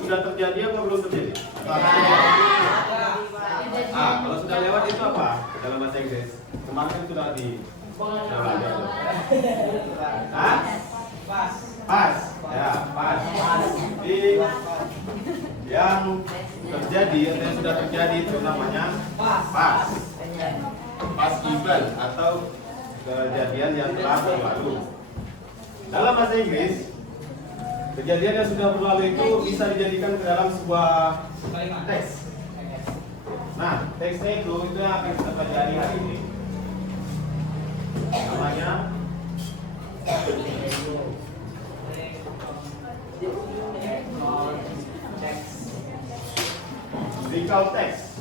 sudah terjadi apa belum terjadi? Kalau sudah lewat itu apa dalam bahasa Inggris? Kemarin kan sudah di pas. Ya, pas. Jadi yang terjadi atau yang sudah terjadi itu namanya pas. Pas event atau kejadian yang telah berlalu. Dalam bahasa Inggris, kejadian yang sudah berlalu itu bisa dijadikan ke dalam sebuah teks. Nah, teksnya itu yang akan kita pelajari hari ini. Namanya recall text.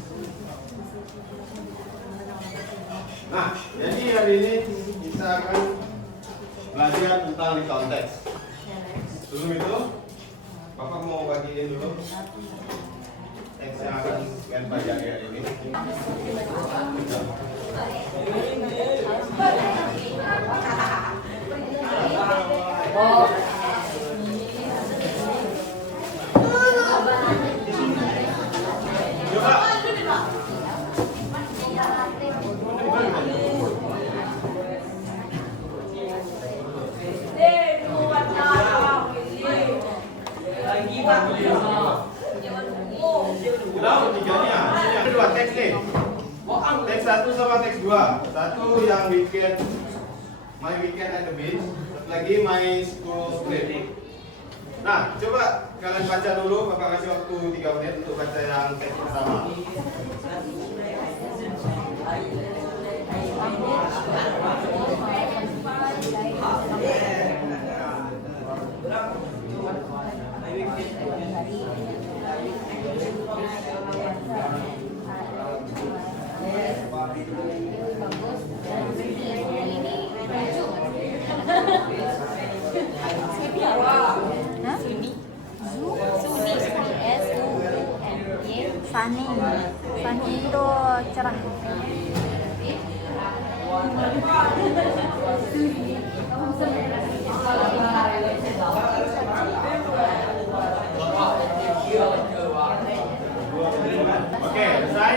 Nah, jadi hari ini kita akan belajar tentang recall text. Sebelum itu, Bapak mau bagiin dulu teks yang akan kalian pelajari hari ini. Ada dua teks nih. Teks 1 sama teks 2. Satu yang my weekend at the beach, satu lagi my school trip. Nah, coba kalian baca dulu, Bapak kasih waktu 3 menit untuk baca yang teks pertama. Sunny itu cerah. Oke, selesai?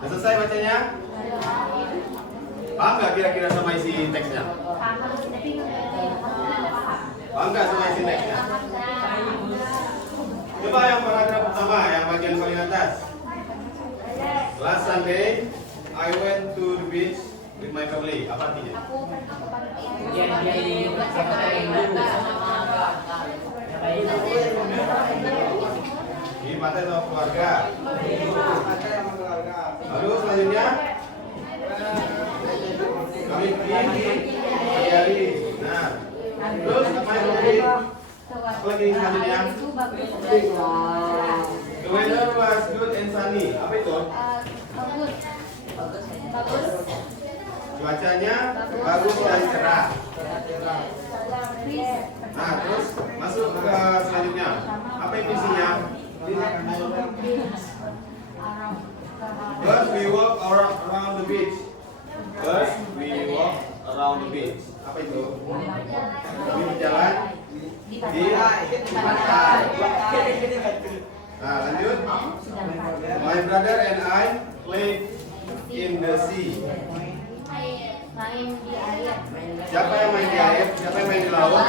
Sudah selesai bacanya? Paham nggak kira-kira sama isi teksnya? Paham nggak sama isi teksnya? Coba yang paragraf pertama, yang bagian paling atas. Last Sunday, I went to the beach with my family. Apa artinya? Di pantai sama keluarga. Lalu selanjutnya, kami pergi pagi hari. Nah, terus apa yang terjadi? Apa lagi selanjutnya? The weather was good and sunny. Apa itu? Bagus. Cuacanya bagus dan cerah. Nah, terus masuk ke selanjutnya. Apa itu isinya? First we walk around the beach. First we walk around the beach. Apa itu? Kami berjalan di pantai. Nah, lanjut. My brother and I played in the sea. Main di air. Siapa yang main di air? Siapa yang main di laut?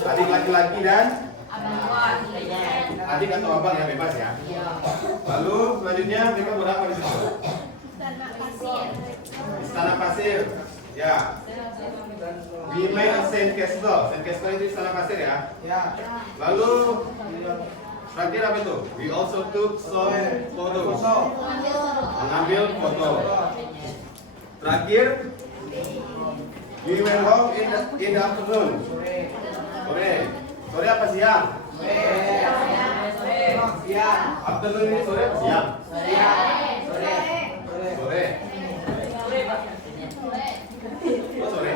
Adik laki-laki dan adik atau abang yang bebas ya. Lalu selanjutnya mereka berapa di situ? Istana pasir. Ya. We made a sand castle. Sand castle itu istana pasir ya. Lalu terakhir apa itu? We also took some photos. Mengambil foto. Terakhir, we went home in the afternoon. Sore. Sore apa siang? Siang. Afternoon ini sore apa siang? Sore. Oh, sore.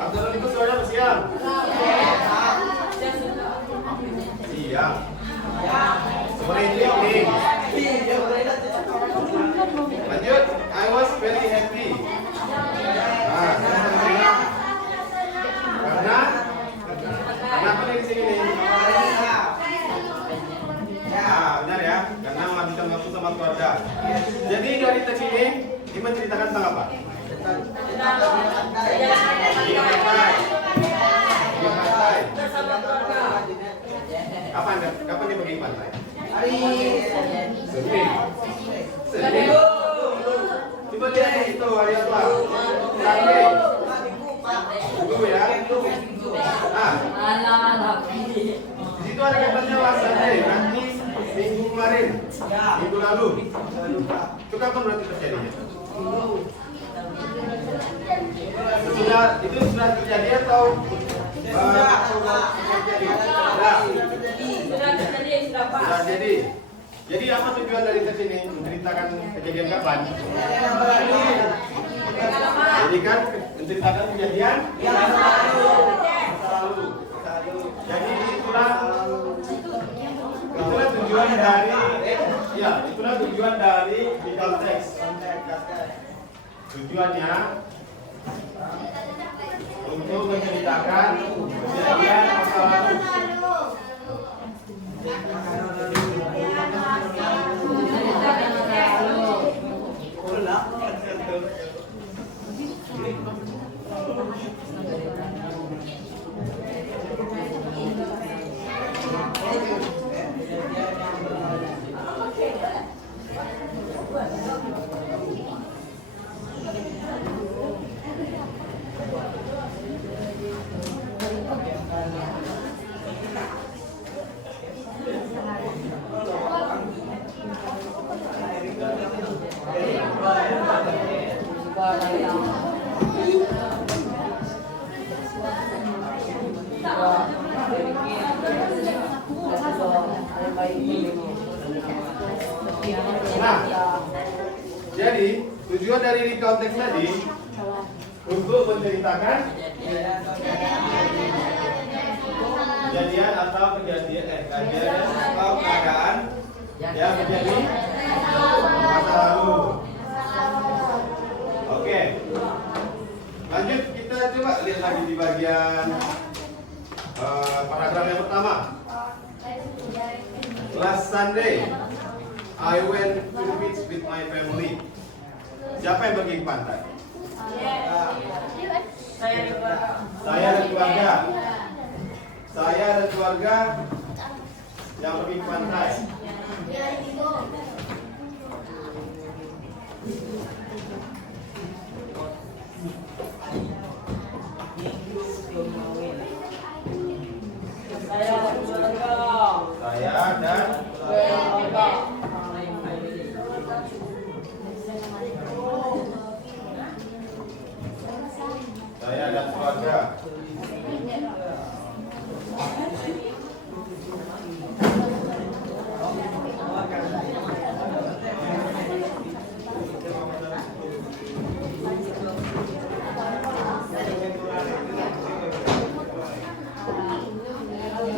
Afternoon itu sore apa siang? Siang. Sore itu yang Jadi dari teks ini menceritakan tentang apa? Dia pantai. Kapan dia pergi pantai? Senin. Coba lihat itu hari apa? Sunday. Minggu ya. Di situ ada katanya last Sunday, nanti minggu kemarin, minggu lalu. Itu kapan berarti terjadinya? Itu sudah terjadi atau sudah jadi. Jadi apa tujuan dari teks ini? Menceritakan kejadian kapan? Jadi kan menceritakan kejadian yang lalu. Jadi itulah tujuan dari legal text. Tujuannya untuk menceritakan kejadian masa lalu. Nah, jadi tujuan dari recount text tadi untuk menceritakan kejadian atau keadaan yang terjadi masa lalu. Oke, lanjut kita coba lihat lagi di bagian paragraf yang pertama. Last Sunday, I went to the beach with my family. Siapa yang pergi ke pantai? Saya dan keluarga. Saya dan keluarga yang pergi ke pantai. Saya dan keluarga. Saya dan keluarga.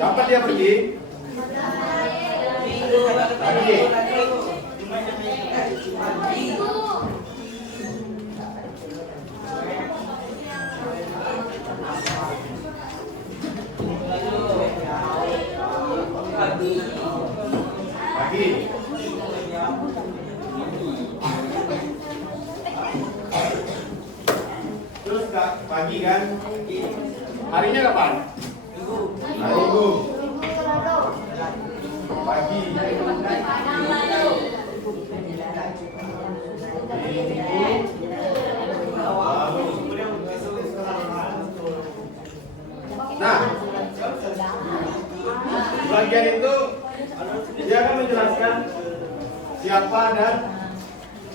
Kapan dia pergi? Pagi. Pagi. Terus pagi kan? Harinya kapan? Hari Minggu. Pagi. Nah, bagian itu dia akan menjelaskan siapa dan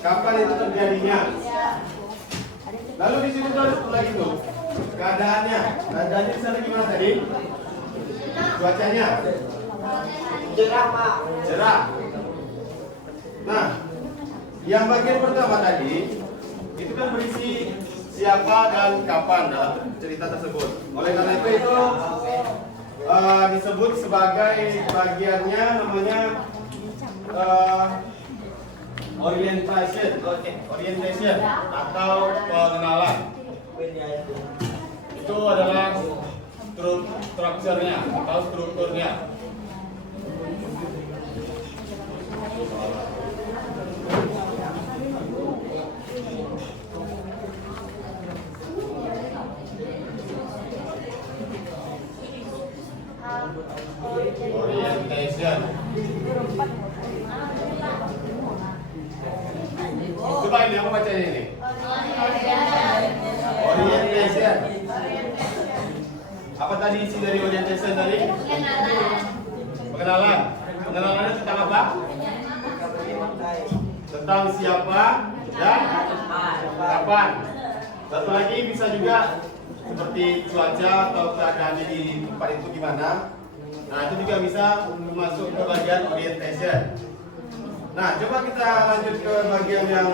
kapan itu terjadinya. Lalu di sini terus lagi tuh keadaannya di sana gimana tadi? Cuacanya cerah, Pak. Cerah. Nah, yang bagian pertama tadi itu kan berisi siapa dan kapan dalam cerita tersebut. Oleh karena itu disebut sebagai bagiannya namanya orientation atau pengenalan. Itu adalah strukturnya atau strukturnya. Coba ini apa bacanya ini? Orientation. Apa tadi isi dari orientation tadi? Pengenalan. Pengenalannya tentang apa? Tentang siapa dan kapan. Satu lagi bisa juga seperti cuaca atau keadaannya di tempat itu gimana. Nah, itu juga bisa masuk ke bagian orientation. Nah, coba kita lanjut ke bagian yang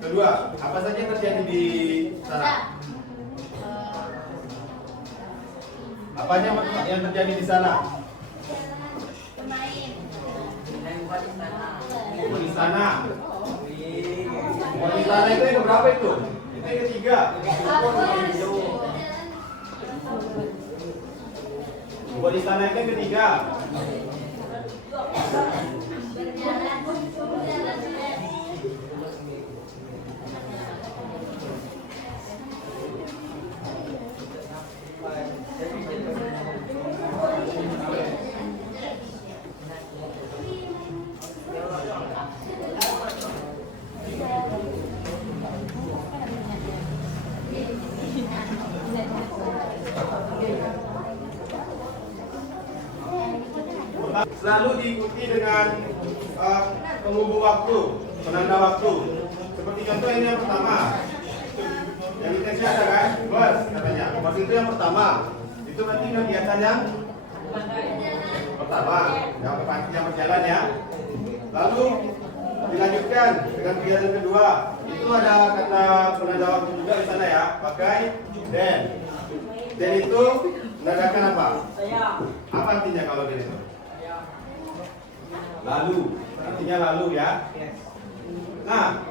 kedua. Apa saja yang terjadi di sana? Apanya yang terjadi di sana? Di sana. Di sana itu yang berapa itu? Itu yang ketiga. Di sana itu yang ketiga. Selalu diikuti dengan penghubung waktu, penanda waktu. Seperti contoh ini yang pertama. Yang di teksnya ada kan? Bus katanya. Bus itu yang pertama. Itu berarti kegiatan yang pertama, yang berjalan ya. Lalu dilanjutkan dengan kegiatan kedua. Itu ada kata penanda waktu juga di sana ya. Pakai then. Then itu menandakan apa? Apa artinya kalau then itu? Lalu, artinya lalu ya. Nah,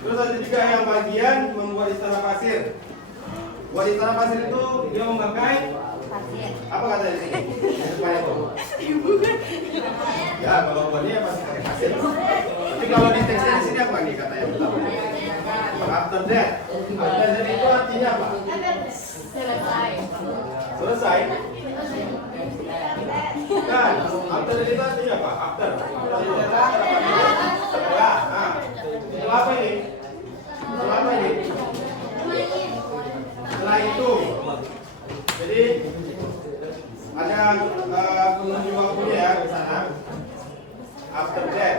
terus ada juga yang bagian membuat istana pasir. Buat istana pasir itu dia memakai pasir. Apa kata di sini? Depan itu. Ya, kalau buatnya pasti pakai pasir. Tapi kalau di teksnya di sini apa nih kata yang pertama? After that. After that itu artinya apa? Selesai. Kan, after that itu artinya apa? After. Setelah. Nah, setelah apa ini? Setelah apa ini? Setelah itu. Jadi ada pengunjung waktunya ya di sana. After that.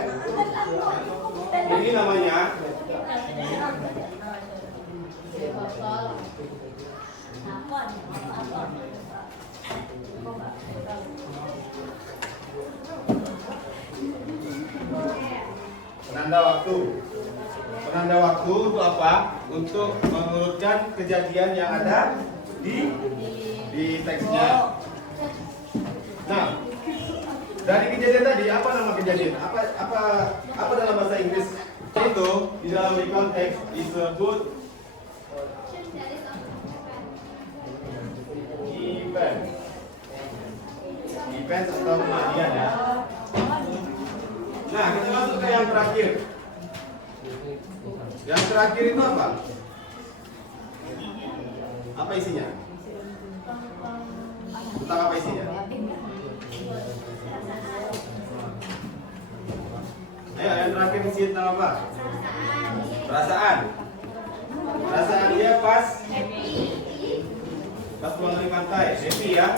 Ini namanya penanda waktu. Penanda waktu untuk apa? Untuk mengurutkan kejadian yang ada di teksnya. Nah, dari kejadian tadi apa nama kejadian? Apa dalam bahasa Inggris itu di dalam konteks disebut event. Event atau kejadian ya. Nah, kita masuk ke yang terakhir. Yang terakhir itu apa? Apa isinya? Tentang apa isinya? Ayo, yang terakhir isi tentang apa? Perasaan. Perasaan dia pas pulang dari pantai, happy ya.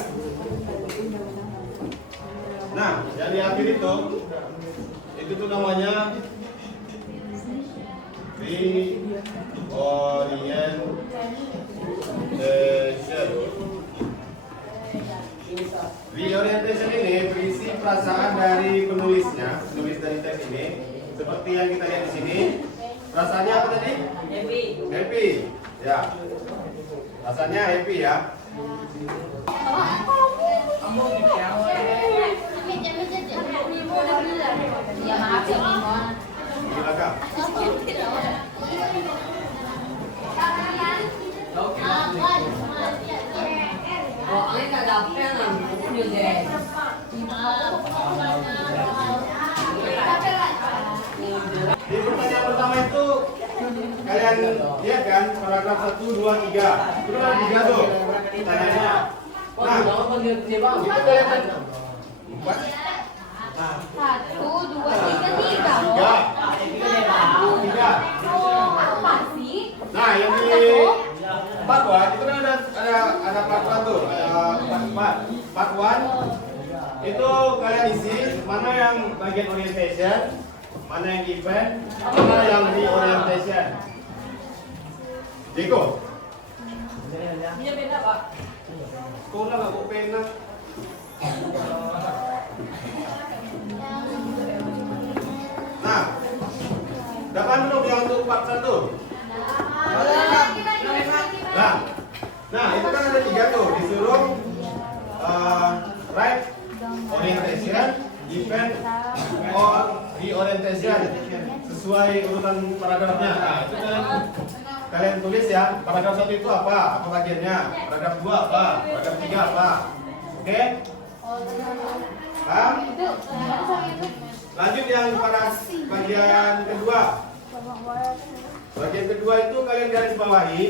Nah, yang di akhir itu tuh namanya reorientation. Reorientation ini berisi perasaan dari penulis dari teks ini. Seperti yang kita lihat di sini. Perasaannya apa tadi? Happy. Happy. Ya. Rasanya happy ya. Ya maaf ya Mimon. Silakan. Di pertanyaan pertama itu kalian lihat kan paragraf 1, 2, 3. Itu ada 3 tuh. Pertanyaannya. Nah, itu kelihatan 1, 2, 3, 3. 3. bagian orientation, mana yang event, mana yang reorientation. Jeko. Iya beda Pak. Sekolah nggak bawa pena. Nah, dapat belum yang untuk part 1? Nah, itu kan ada 3 tuh, disuruh right orientation, event, or reorientation sesuai urutan paragrafnya. Nah, itu kan kalian tulis ya, paragraf 1 itu apa? Apa bagiannya? Paragraf 2 apa? Paragraf 3 apa? Oke? Paham? Lanjut yang pada bagian kedua. Bagian kedua itu kalian garis bawahi.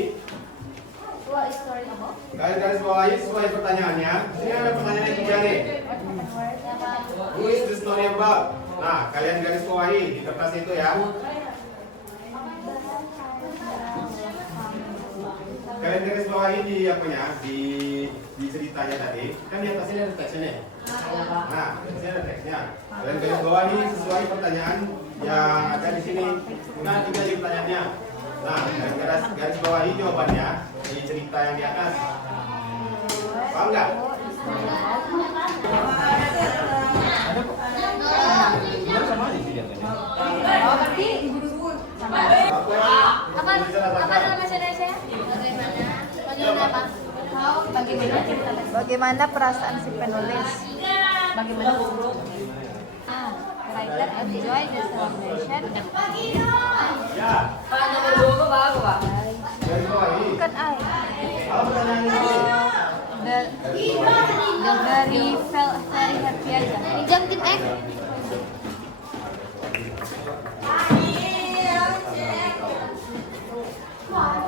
Kalian garis bawahi sesuai pertanyaannya. Di sini ada pertanyaan yang 3 nih. Who is the story about? Nah, kalian garis bawahi di kertas itu ya. Kalian garis bawahi di apanya? Di ceritanya tadi. Kan di atasnya ada teksnya. Nah, di sini ada teksnya. Kalian garis bawahi sesuai pertanyaan yang ada di sini. Nah, 3 pertanyaannya. Nah, garis bawahi jawabannya di cerita yang di atas. Paham nggak? Apa nama bahasa Indonesia? Bagaimana perasaan si penulis? Bagaimana? Writer enjoy the celebration. Ya. Pak nomor 2 kok bagus Pak. Garis bawahi. Bukan I. Apa pertanyaan ini? The very happy aja. Jam tim X.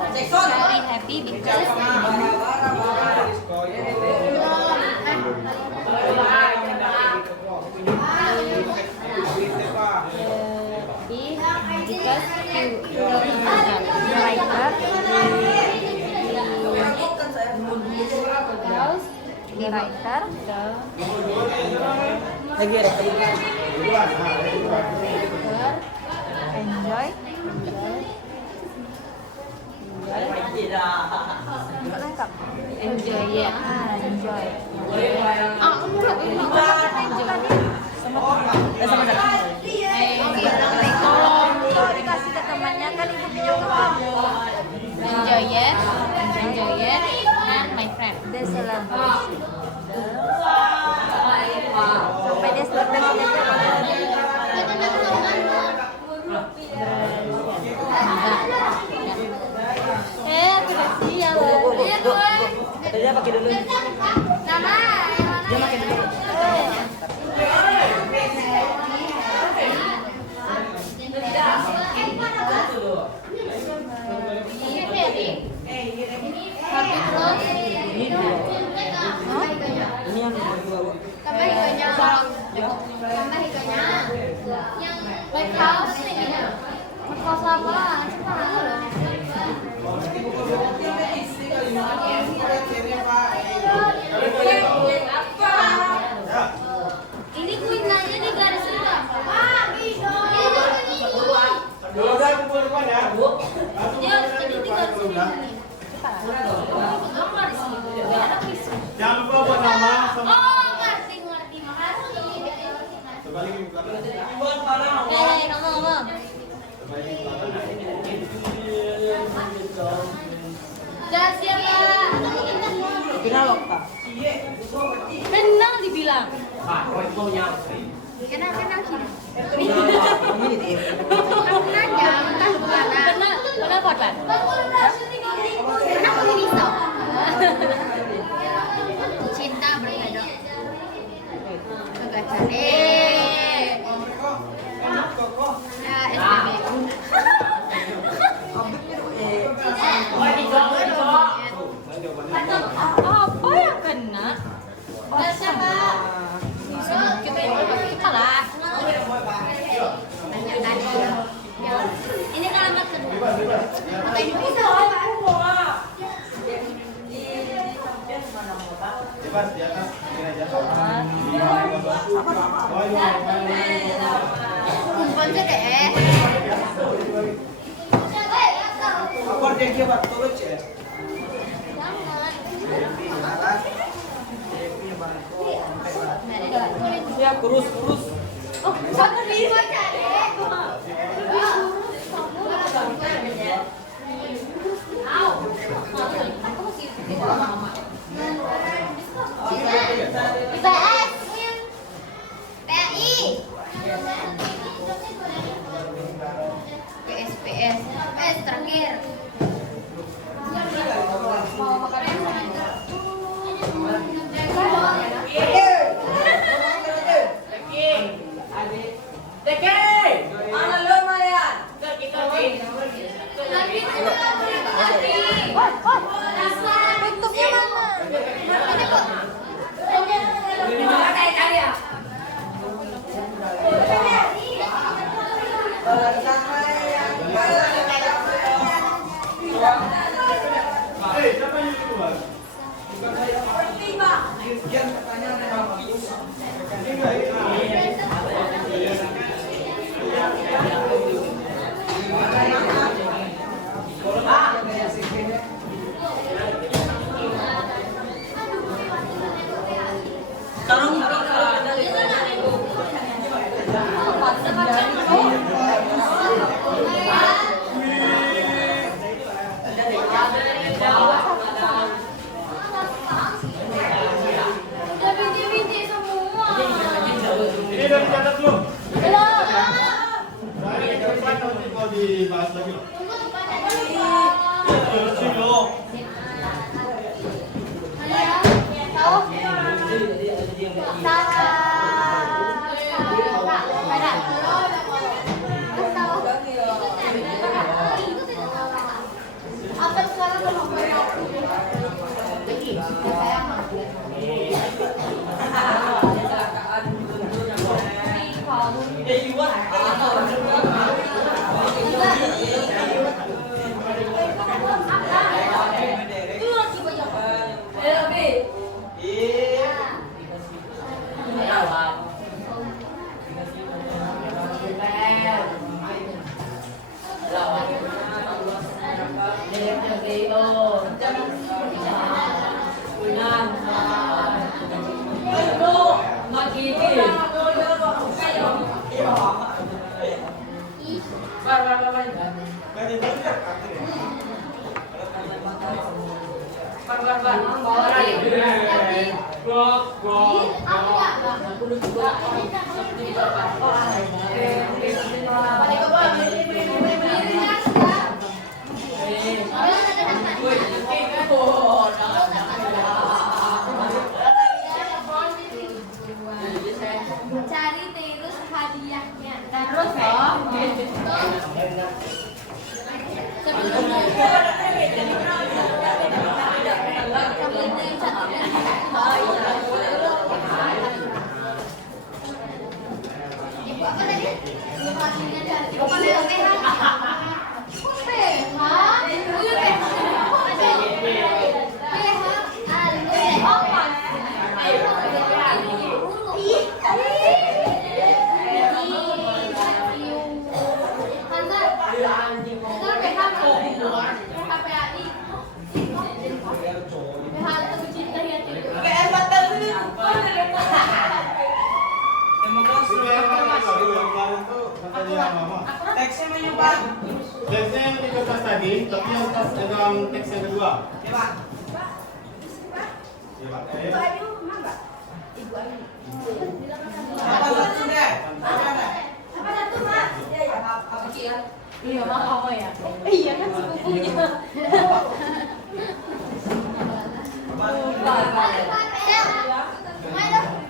Very happy because the writer enjoy lengkap Enjoy ya. enjoy Enggak ini. kalau dikasih ke temannya kan itu video ke kamu. Enjoy it. Enjoy it. And my friend. The celebration sampai dia selesai Aku udah siap. Dia pakai dulu. Nama. Dia pakai dulu. Ini yang kedua. Tambah higanya. Tambah higanya. Yang baik kaos ini. Kaos apa? Ini kuinannya di garis itu. Kalau udah kumpul depan ya. Langsung Dia kumpul ini di depan garis kalau udah. ini. Jangan lupa buat nama sama Ngerti. Makasih. sebalik ke belakang. Ngomong. Sebalik ke belakang. Udah siap ya. Pinalok Pak. Tenang dibilang. kenal sini Ini dia. nanya entah kemana Pernah korban? kenapa bisa cinta berkedok kegacane Apa yang kena? Udah siapa? Kita lah. Ini kan anak kedua. Mata ini bisa. Bebas di atas, ini aja. Oh, ini dia Pak, turut ya. Ya, kurus. Oh, sabar nih. IPS. PI. PS terakhir. Mau makan tutupnya mana? Ini kok. Siapa yang keluar? Udah binti-binti semua. Ini udah dicatat belum? Belum. Nah, ini ke depan nanti mau dibahas lagi loh. Tunggu depan ada. Terus dulu. Tahu? Apa sekarang mau cari terus hadiahnya. Terus Teksnya mana Pak? Teksnya yang 13 tadi, tapi yang teks yang kedua. Ya Pak. Ya, Pak. Apa satu deh? Iya, mah kamu ya. Iya kan sepupunya. Apa? Sel, main dong.